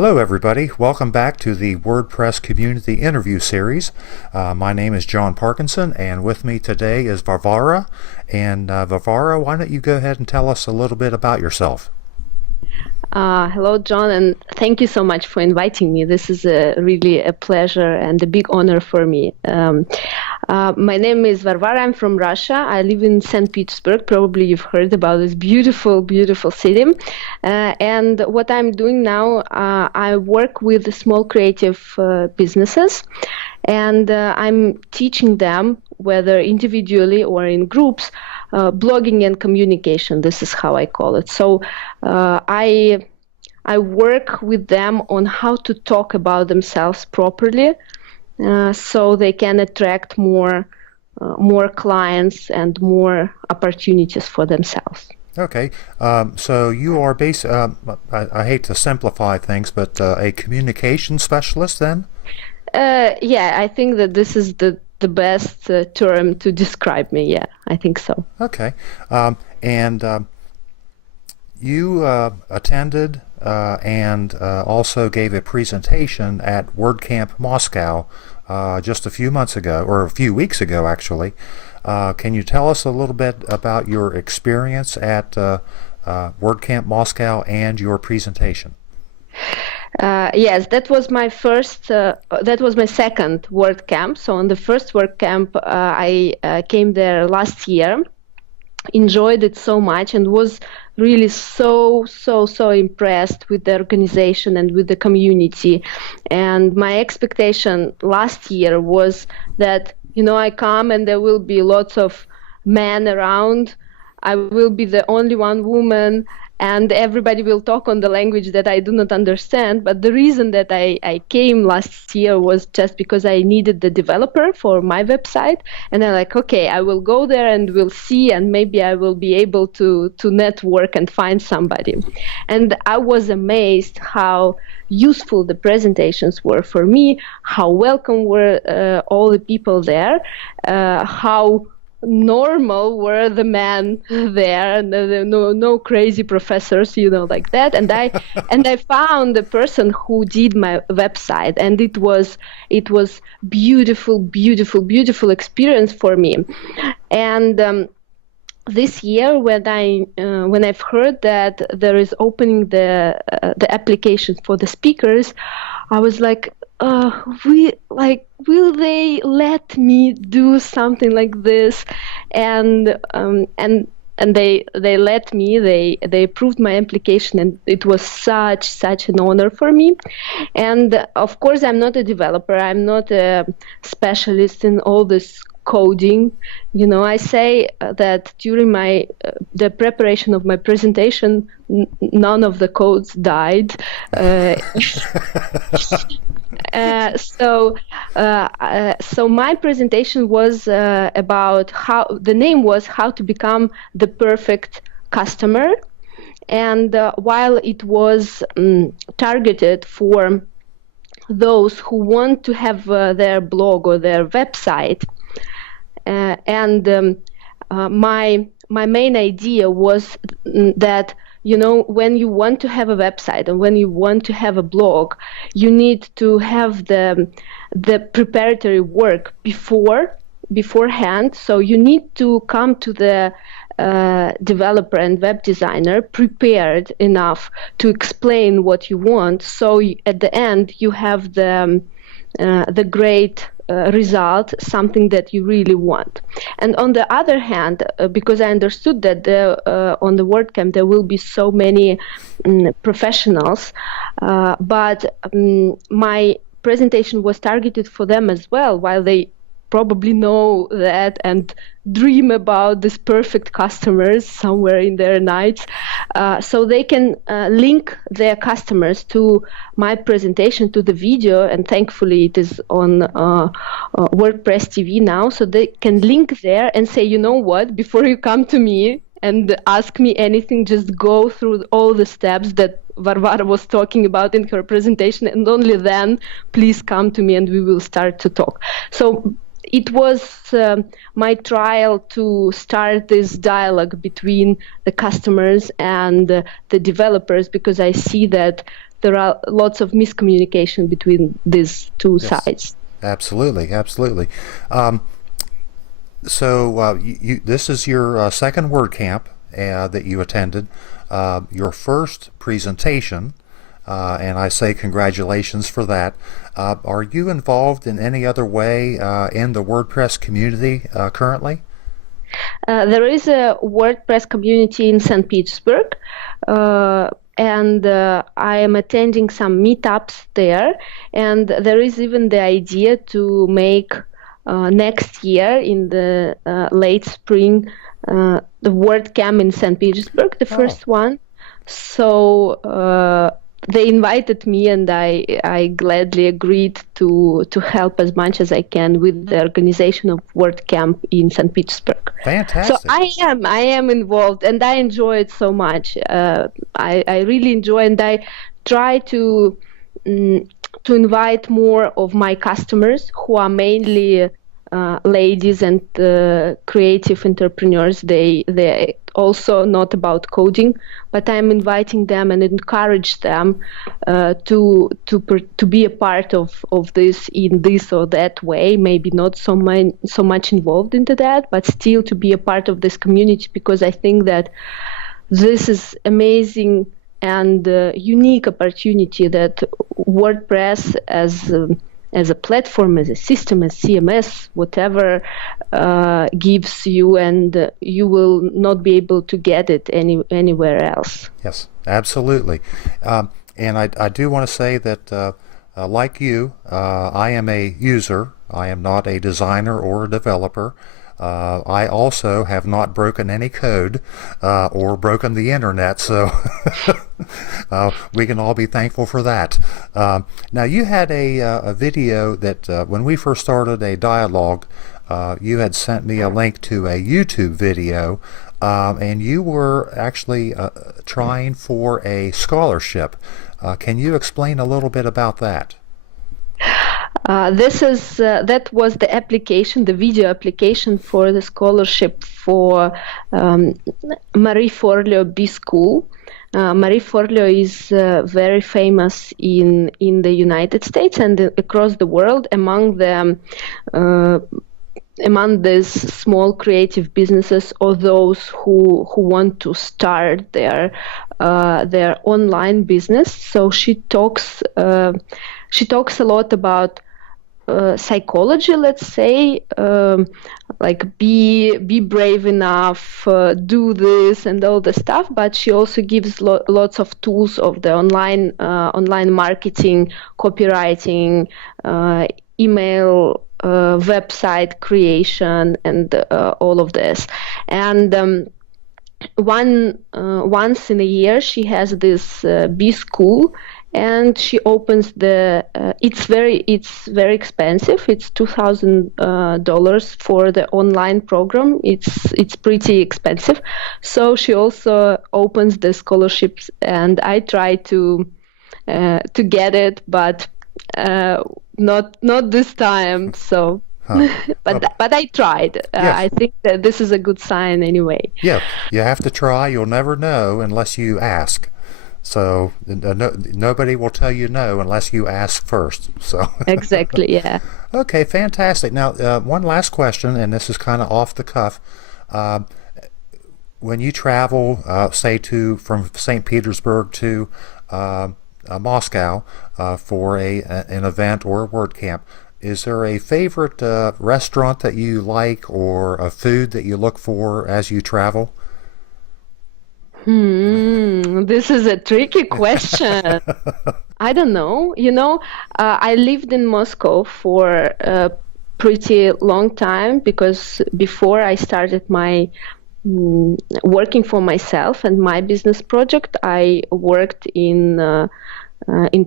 Hello, everybody. Welcome back to the WordPress Community interview series. My name is John Parkinson, and with me today is Varvara. And Varvara, why don't you go ahead and tell us a little bit about yourself? Hello, John, and thank you so much for inviting me. This is really a pleasure and a big honor for me. My name is Varvara. I'm from Russia. I live in St. Petersburg. Probably you've heard about this beautiful, beautiful city. And what I'm doing now, I work with small creative businesses, and I'm teaching them, whether individually or in groups, blogging and communication. This is how I call it. So I work with them on how to talk about themselves properly, so they can attract more clients and more opportunities for themselves. Okay, so you are I hate to simplify things, but a communication specialist then? Yeah, I think that this is the best term to describe me. Yeah, I think so. Okay, and you attended and also gave a presentation at WordCamp Moscow just a few months ago, or a few weeks ago, actually. Can you tell us a little bit about your experience at WordCamp Moscow and your presentation? Yes, that was my second WordCamp. So on the first WordCamp, I came there last year, enjoyed it so much, and was really so impressed with the organization and with the community. And my expectation last year was that, I come and there will be lots of men around. I will be the only one woman, and everybody will talk on the language that I do not understand. But the reason that I came last year was just because I needed the developer for my website. And I'm like, okay, I will go there and we'll see, and maybe I will be able to network and find somebody. And I was amazed how useful the presentations were for me, how welcome were all the people there, how normal were the men there, and no crazy professors, like that. And I found the person who did my website, and it was beautiful experience for me. And this year, when I've heard that there is opening the application for the speakers, I was like, will they let me do something like this? And they let me. They approved my application, and it was such an honor for me. And of course, I'm not a developer. I'm not a specialist in all this coding. I say that during the preparation of my presentation, none of the codes died. So my presentation was about how to become the perfect customer. And while it was targeted for those who want to have their blog or their website, my main idea was that, when you want to have a website and when you want to have a blog, you need to have the preparatory work beforehand. So you need to come to the developer and web designer prepared enough to explain what you want. So at the end, you have the great result, something that you really want. And on the other hand, because I understood that on the WordCamp there will be so many professionals, but my presentation was targeted for them as well, while they probably know that and dream about this perfect customers somewhere in their nights. So they can link their customers to my presentation, to the video, and thankfully it is on WordPress TV now, so they can link there and say, what, before you come to me and ask me anything, just go through all the steps that Varvara was talking about in her presentation, and only then please come to me and we will start to talk. So it was my trial to start this dialogue between the customers and the developers, because I see that there are lots of miscommunication between these two Yes. sides. Absolutely, absolutely. This is your second WordCamp that you attended. Your first presentation, and I say congratulations for that. Are you involved in any other way in the WordPress community currently? There is a WordPress community in St. Petersburg, and I am attending some meetups there. And there is even the idea to make next year in the late spring the WordCamp in St. Petersburg, the first one. So they invited me, and I gladly agreed to help as much as I can with the organization of WordCamp in St. Petersburg. Fantastic. So I am involved, and I enjoy it so much. I really enjoy, and I try to invite more of my customers who are mainly ladies and creative entrepreneurs. They also not about coding, but I'm inviting them and encourage them to be a part of this in this or that way. Maybe not so much involved into that, but still to be a part of this community, because I think that this is amazing and unique opportunity that WordPress as a platform, as a system, as CMS, whatever, gives you, and you will not be able to get it anywhere else. Yes, absolutely. And I do want to say that, like you, I am a user. I am not a designer or a developer. I also have not broken any code or broken the internet, so we can all be thankful for that. Now, you had a video that when we first started a dialogue, you had sent me a link to a YouTube video, and you were actually trying for a scholarship. Can you explain a little bit about that? That was the application, the video application for the scholarship for Marie Forleo B School. Marie Forleo is very famous in the United States and across the world among these small creative businesses, or those who want to start their online business. So she talks a lot about psychology, let's say, like be brave enough, do this and all the stuff. But she also gives lots of tools of the online marketing, copywriting, email, website creation, and all of this. And once in a year, she has this B school. And she opens it's very expensive. It's $2,000 for the online program. It's pretty expensive. So she also opens the scholarships, and I try to get it, but not this time. So, but I tried. Yes. I think that this is a good sign anyway. Yeah, you have to try. You'll never know unless you ask. So nobody will tell you no unless you ask first. So Exactly, yeah. Okay, fantastic. Now, one last question, and this is kind of off the cuff. When you travel, say from St. Petersburg to Moscow for an event or a WordCamp, is there a favorite restaurant that you like, or a food that you look for as you travel? This is a tricky question. I don't know. I lived in Moscow for a pretty long time, because before I started my working for myself and my business project, I worked in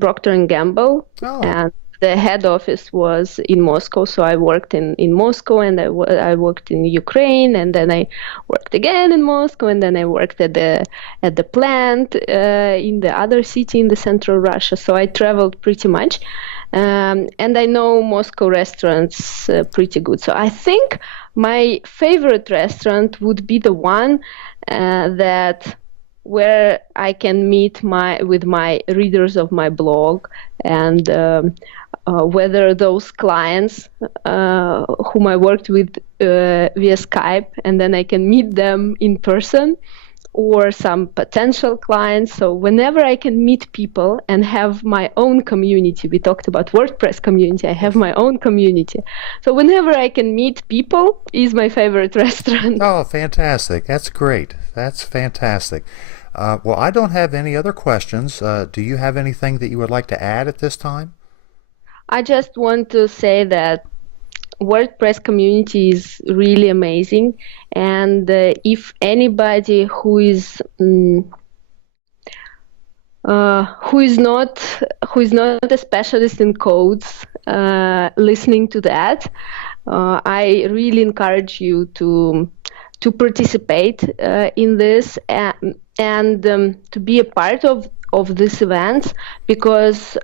Procter and Gamble, and the head office was in Moscow. So I worked in Moscow, and I worked in Ukraine, and then I worked again in Moscow, and then I worked at the plant in the other city in the central Russia. So I traveled pretty much, and I know Moscow restaurants pretty good. So I think my favorite restaurant would be the one that where I can meet with my readers of my blog, and whether those clients whom I worked with via Skype, and then I can meet them in person, or some potential clients. So whenever I can meet people and have my own community, we talked about WordPress community, I have my own community. So whenever I can meet people is my favorite restaurant. Oh, fantastic. That's great. That's fantastic. Well, I don't have any other questions. Do you have anything that you would like to add at this time? I just want to say that WordPress community is really amazing, and if anybody who is not a specialist in codes listening to that, I really encourage you to participate in this, and to be a part of this event, because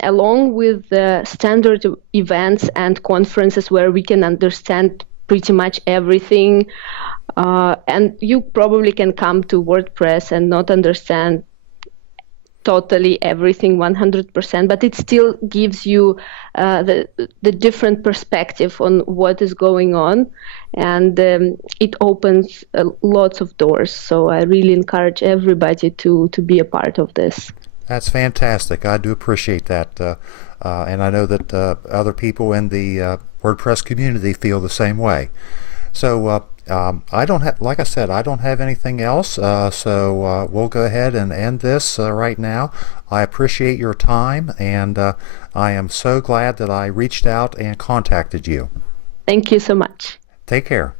along with the standard events and conferences where we can understand pretty much everything, and you probably can come to WordPress and not understand totally everything 100%, but it still gives you the different perspective on what is going on, and it opens lots of doors. So I really encourage everybody to be a part of this. That's fantastic. I do appreciate that. And I know that other people in the WordPress community feel the same way. So I don't have, like I said, I don't have anything else. So we'll go ahead and end this right now. I appreciate your time, and I am so glad that I reached out and contacted you. Thank you so much. Take care.